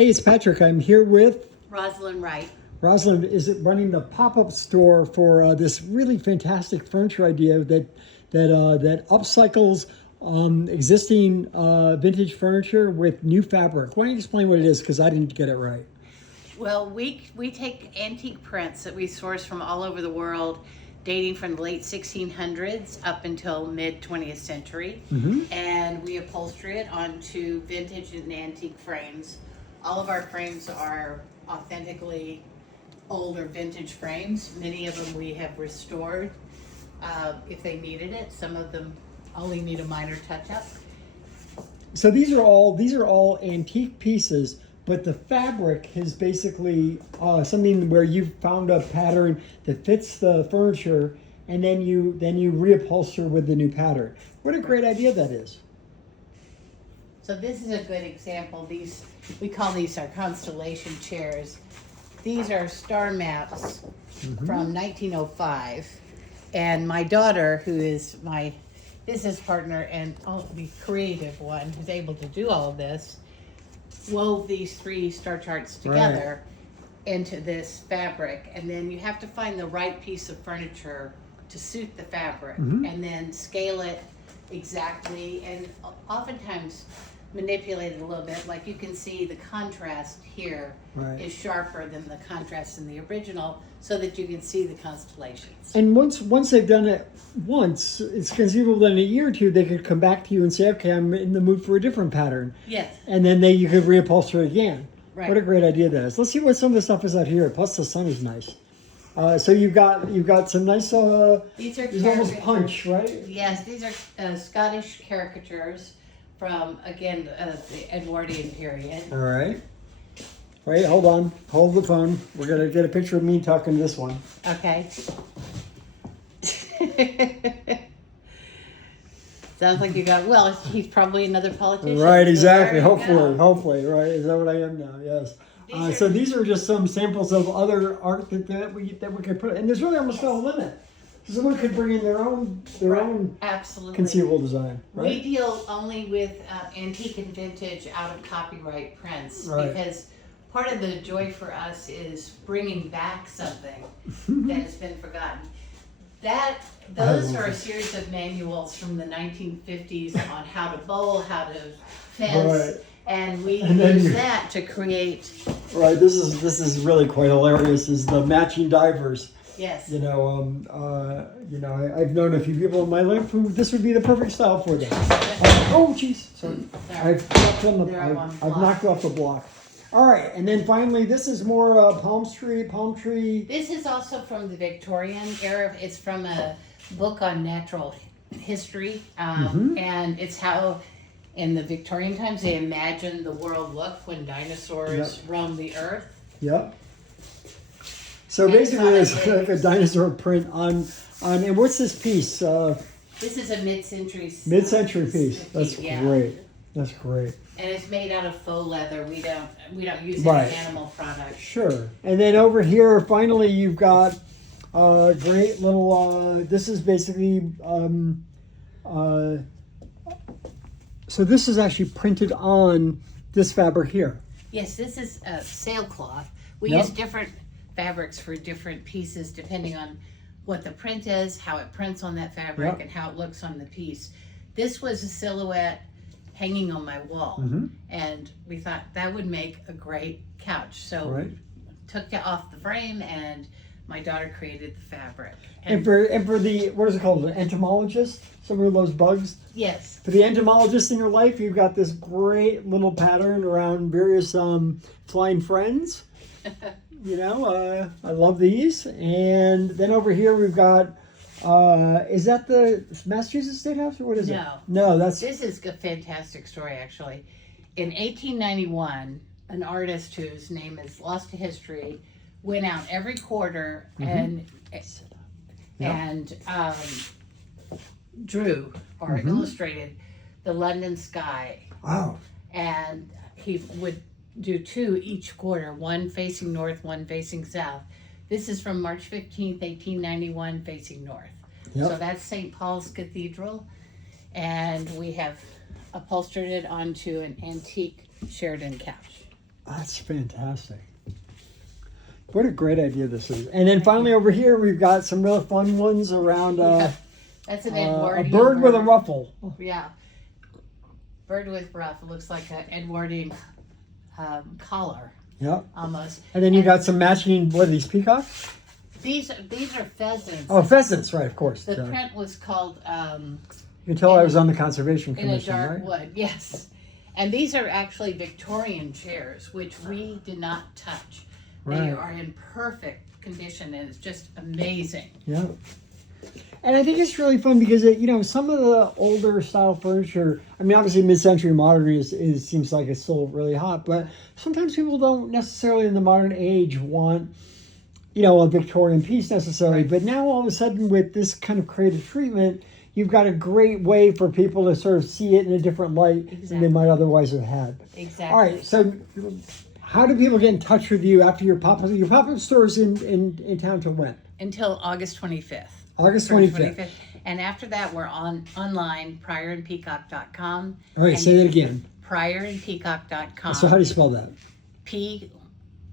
Hey, it's Patrick. I'm here with Rosalind Wright. Rosalind. Is it running the pop-up store for this really fantastic furniture idea that upcycles existing vintage furniture with new fabric? Why don't you explain what it is? Because I didn't get it right. Well, we take antique prints that we source from all over the world, dating from the late 1600s up until mid 20th century, and we upholster it onto vintage and antique frames. All of our frames are authentically older vintage frames. Many of them we have restored if they needed it. Some of them only need a minor touch-up. So these are all antique pieces, but the fabric is basically something where you found a pattern that fits the furniture, and then you reupholster with the new pattern. What a great idea that is! So this is a good example. We call these our constellation chairs. These are star maps from 1905, and my daughter, who is my business partner and the creative one who's able to do all of this, wove these three star charts together into this fabric. And then you have to find the right piece of furniture to suit the fabric, and then scale it exactly, and oftentimes manipulate it a little bit. Like you can see the contrast here is sharper than the contrast in the original, so that you can see the constellations. And once they've done it once, it's conceivable that in a year or two they could come back to you and say, okay, I'm in the mood for a different pattern. Yes. And then you could reupholster it again. Right. What a great idea that is. Let's see what some of the stuff is out here. Plus the sun is nice. So you've got some nice These are almost punch, right? Yes, these are Scottish caricatures from, again, the Edwardian period. All right. Wait, hold on. Hold the phone. We're going to get a picture of me talking to this one. Okay. Sounds like you got, well, he's probably another politician. Right, exactly. So Hopefully, right? Is that what I am now? Yes. So these are just some samples of other art that we could put, and there's really almost no limit. Someone could bring in their own absolutely conceivable design, right? We deal only with antique and vintage out of copyright prints, because part of the joy for us is bringing back something that has been forgotten. Those are a series of manuals from the 1950s on how to bowl, how to fence, and we use that to create. Right. This is really quite hilarious. Is the matching divers. Yes. I've known a few people in my life who this would be the perfect style for them. Oh, jeez. Sorry. I've knocked off the block. All right, and then finally, this is more palm tree. This is also from the Victorian era. It's from a book on natural history, and it's how, in the Victorian times, they imagined the world looked when dinosaurs roamed the earth. Yep. So basically, it's like a dinosaur print on. And what's this piece? This is a mid-century piece. That's great. That's great. And it's made out of faux leather. We don't use any animal product. Sure. And then over here, finally, you've got a great little. This is basically. So this is actually printed on this fabric here. Yes, this is sailcloth. We use different fabrics for different pieces depending on what the print is, how it prints on that fabric, and how it looks on the piece. This was a silhouette hanging on my wall, and we thought that would make a great couch. So took it off the frame, and my daughter created the fabric. And for the, what is it called, an entomologist? Someone who loves bugs? Yes. For the entomologist in your life, you've got this great little pattern around various flying friends. I love these. And then over here we've got, is that the Massachusetts State House, or what is it? No, this is a fantastic story, actually. In 1891, an artist whose name is lost to history went out every quarter and drew or illustrated the London sky. Wow. And he would do two each quarter, one facing north, one facing south. This is from March 15th, 1891, facing north. So that's St. Paul's Cathedral, and we have upholstered it onto an antique Sheridan couch. That's fantastic. What a great idea this is. And then finally over here, we've got some real fun ones around That's an a Edwardian bird with a ruffle. Yeah. Bird with ruff. It looks like an Edwardian collar, Yep. almost. And then you got some matching, what are these, peacocks? These are pheasants. Oh, pheasants, right, of course. The print was called You can tell I was on the Conservation in a Commission, dark right? wood. Yes. And these are actually Victorian chairs, which we did not touch. They Right. are in perfect condition, and it's just amazing. Yeah. And I think it's really fun because, some of the older style furniture, I mean, obviously mid-century modern seems like it's still really hot, but sometimes people don't necessarily in the modern age want, a Victorian piece necessarily. But now all of a sudden with this kind of creative treatment, you've got a great way for people to sort of see it in a different light than they might otherwise have had. Exactly. All right, so how do people get in touch with you after your pop-up? Your pop-up store is in town till when? Until August 25th. August 25th. And after that, we're online, pryorandpeacock.com. All right, say that again. Pryorandpeacock.com. So how do you spell that?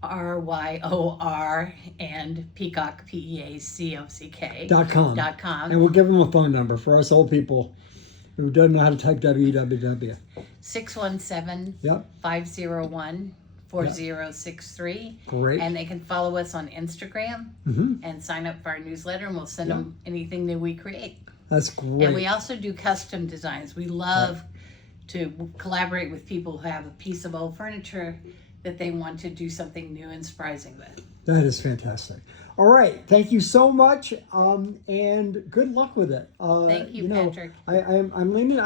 PRYOR and Peacock, PEACOCK. .com. And we'll give them a phone number for us old people who don't know how to type www. 617 Yep. 501 4063. Great. And they can follow us on Instagram and sign up for our newsletter, and we'll send them anything that we create. That's great. And we also do custom designs. We love to collaborate with people who have a piece of old furniture that they want to do something new and surprising with. That is fantastic. All right. Thank you so much. And good luck with it. Thank you, Patrick. I'm leaning.